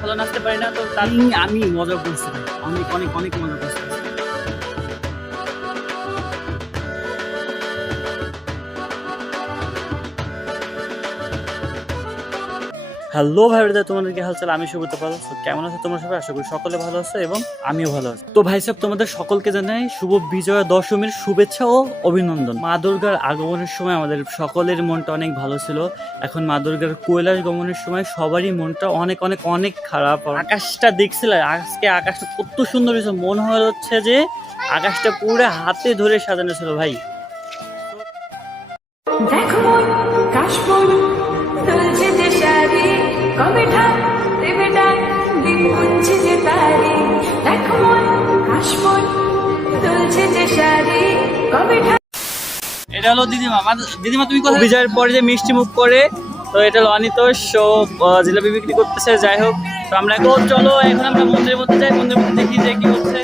ভালো নাচতে পারি না, তো আমি মজা করছি ভাই, অনেক অনেক অনেক মজা করছি। হ্যালো ভাই ব্রাদার, তোমাদের কি হালচাল? আমি সুব্রত পাল। কেমন আছো তোমরা সবাই? আশা করি সকলে ভালো আছো এবং আমিও ভালো আছি। তো ভাই সাহেব, তোমাদের সকলকে জানাই শুভ বিজয়া দশমীর শুভেচ্ছা ও অভিনন্দন। মা দুর্গার আগমনের সময় আমাদের সকলের মনটা অনেক ভালো ছিল। এখন মা দুর্গার কৈলাস গমনের সময় সবারই মনটা অনেক অনেক অনেক খারাপ। আকাশটা দেখছিলে আজকে, আকাশটা কত সুন্দর হয়েছে, মনে হচ্ছে যে আকাশটা পুরো হাতে ধরে সাজানো ছিল ভাই। দেখো কাশফুল তুলছে যে শাড়ি, কবে ঠাক দেবে ডাক, দিন গুনছে যে তারি। দেখো কাশফুল তুলছে যে শাড়ি, কবে ঠাক। এটা হলো দিদিমা। দিদিমা তুমি কথা বিজয়ের পরে যে মিষ্টি মুখ করে, তো এটা হলো অনিতোষ, ও জিলাপি বিক্রি করতেছে। যাই হোক, তো আমরা এখন চলো, এখন আমরা মন্দিরের মধ্যে যাই, মন্দিরের মধ্যে দেখি যে কি হচ্ছে।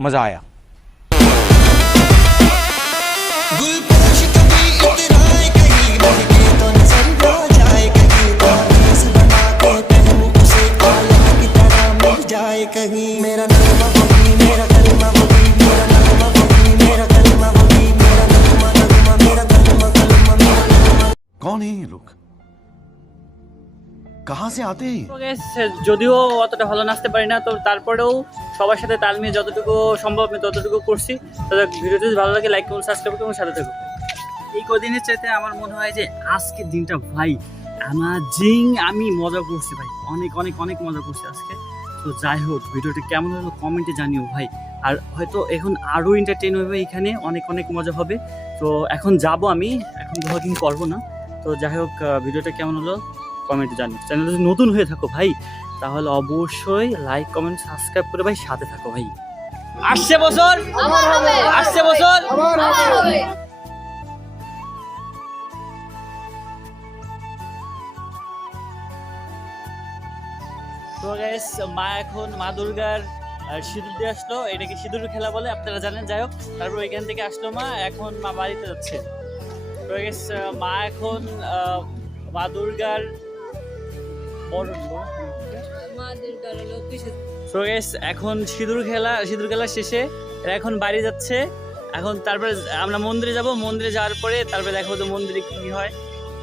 मजा आया। गुलपोश कभी इतराए कहीं महके तो नजर ना जाए कहीं तो ड्रेस बना के पहन उसे आलम की तरह मिल जाए कहीं मेरा नगमा वही मेरा कलमा वही मेरा नगमा वही मेरा कलमा वही मेरा नगमा नगमा मेरा कलमा कलमा मेरा नगमा। कौन है ये लोग, कहाँ से आते हैं? তো guys, যদিও অতটা ভালো নাচতে পারি না, তো তারপরেও সবার সাথে তাল মিলিয়ে যতটুকু সম্ভব আমি ততটুকু করছি। তো ভিডিওটি যদি ভালো লাগে লাইক করুন, সাবস্ক্রাইব করুন, সাথে থাকুন। এই কদিনের চাইতে আমার মনে হয় যে আজকের দিনটা ভাই অ্যামাজিং, আমি মজা করছি ভাই, অনেক অনেক অনেক মজা করছি আজকে। তো যাই হোক, ভিডিওটি কেমন হলো কমেন্টে জানিও ভাই। আর হয়তো এখন আরও এন্টারটেইন হবে, এখানে অনেক অনেক মজা হবে। তো এখন যাব আমি, এখন ব্লগিং করবো না। তো যাই হোক, ভিডিওটা কেমন হলো কমেন্টে জানিও। চ্যানেল যদি নতুন হয়ে থাকো ভাই, তাহলে অবশ্যই লাইক কমেন্ট সাবস্ক্রাইব করে ভাই সাথে থাকো ভাই। আসছে বছর, আসছে বছর। তো গাইস, মা এখন মা দুর্গার সিঁদুর দিয়ে আসলো, এটাকে সিঁদুর খেলা বলে আপনারা জানেন। যাই হোক, তারপর এখান থেকে আসলো মা, এখন মা বাড়িতে যাচ্ছে। তো গাইস, মা এখন মা দুর্গার সো গাইস, এখন সিঁদুর খেলা শেষে এরা এখন বাড়ি যাচ্ছে। এখন তারপরে আমরা মন্দিরে যাব, মন্দিরে যাওয়ার পরে তারপরে দেখো যে মন্দিরে কি হয়।